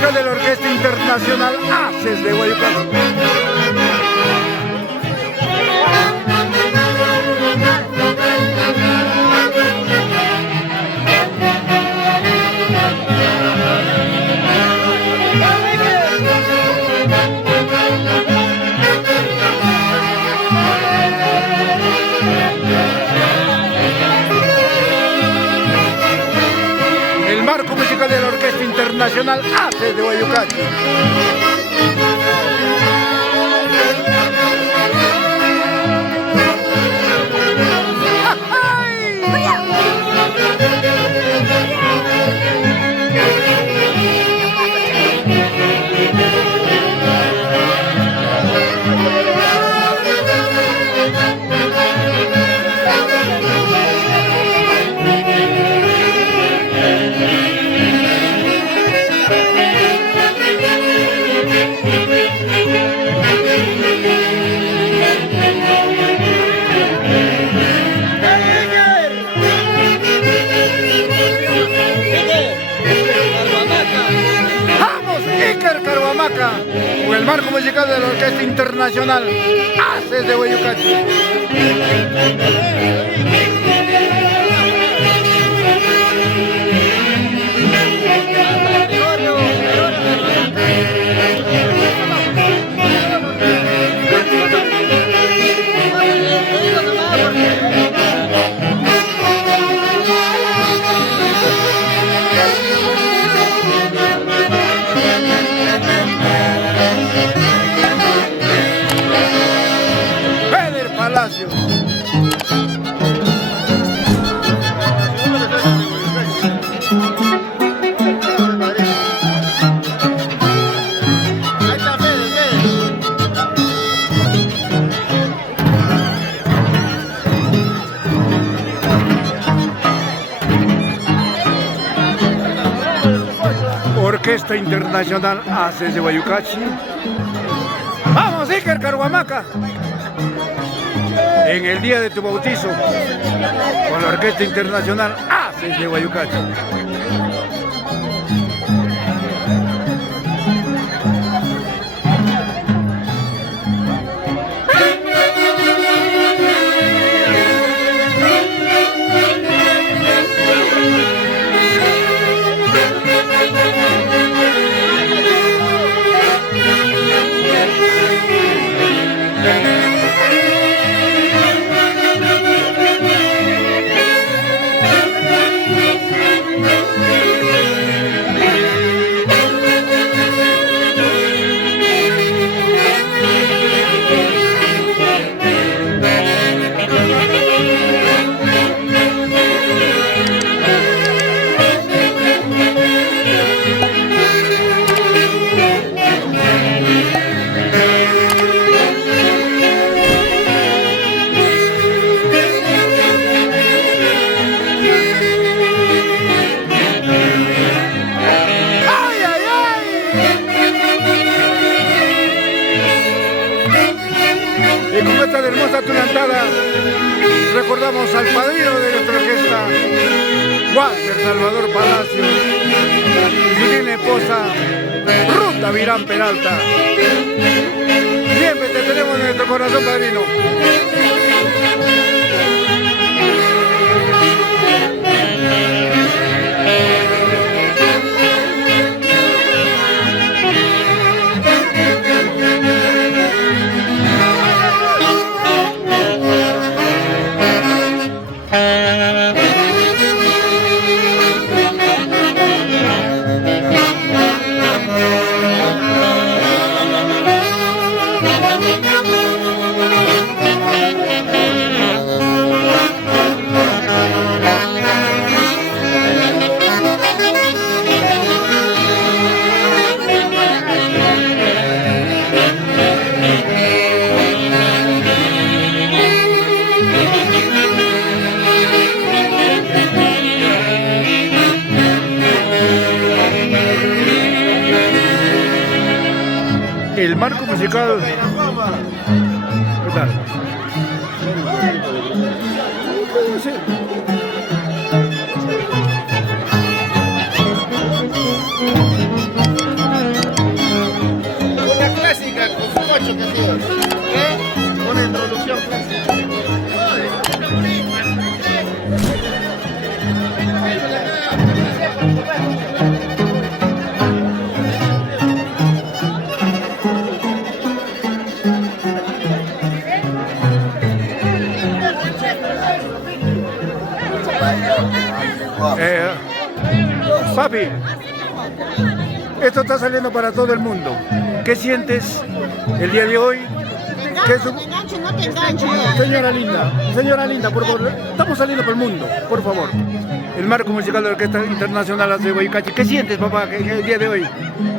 musical de la Orquesta Internacional Haces de Guayucán. El marco musical de la Orquesta Internacional Haces de Guayucán. Con el marco musical de la Orquesta Internacional Haces de Guayucán. Orquesta Internacional Haces de Guayucachi. ¡Vamos, Iker Caruamaca! En el día de tu bautizo, con la Orquesta Internacional Haces de Guayucachi. Y con esta hermosa tunantada recordamos al padrino de nuestra orquesta, Walter Salvador Palacios, y mi esposa, Ruta Virán Peralta. Siempre te tenemos en nuestro corazón, padrino. El marco musical. ¿Qué tal? introducción clásica. Papi, esto está saliendo para todo el mundo. ¿Qué sientes el día de hoy? No te enganches. Señora linda, por favor, estamos saliendo por el mundo, por favor. El marco musical de la Orquesta Internacional de Huaycachi. ¿Qué sientes, papá, el día de hoy?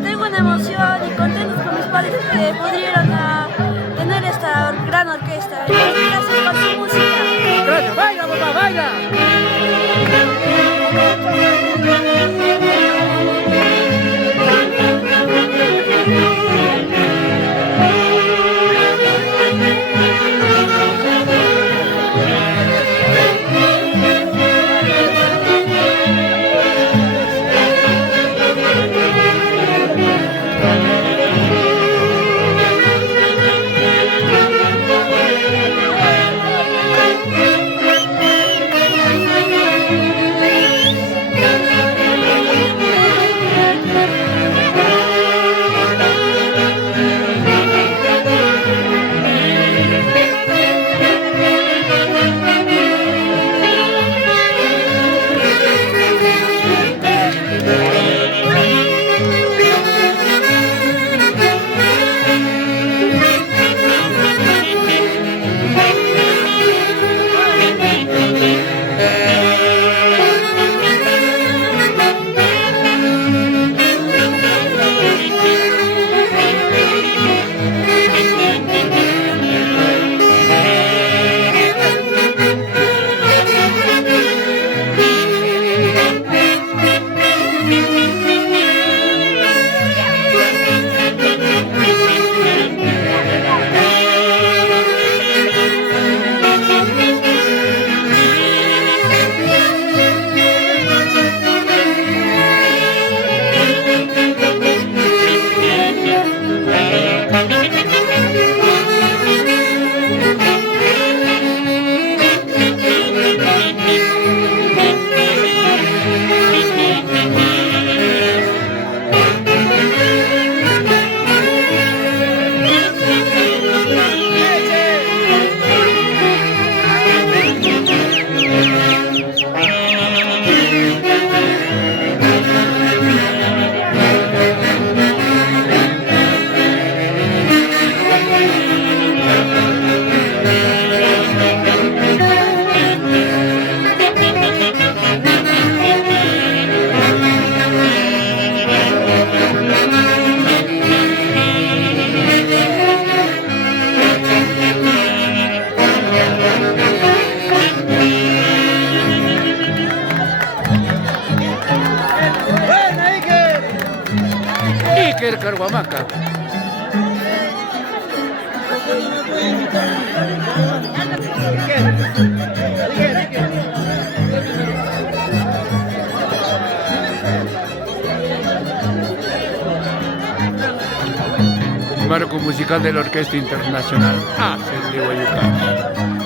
Tengo una emoción y contentos con mis padres que pudieron tener esta gran orquesta. Y gracias por su música. Gracias, baila, papá, baila. Iker Carhuamaca. Marco musical de la Orquesta Internacional de Huaycachi.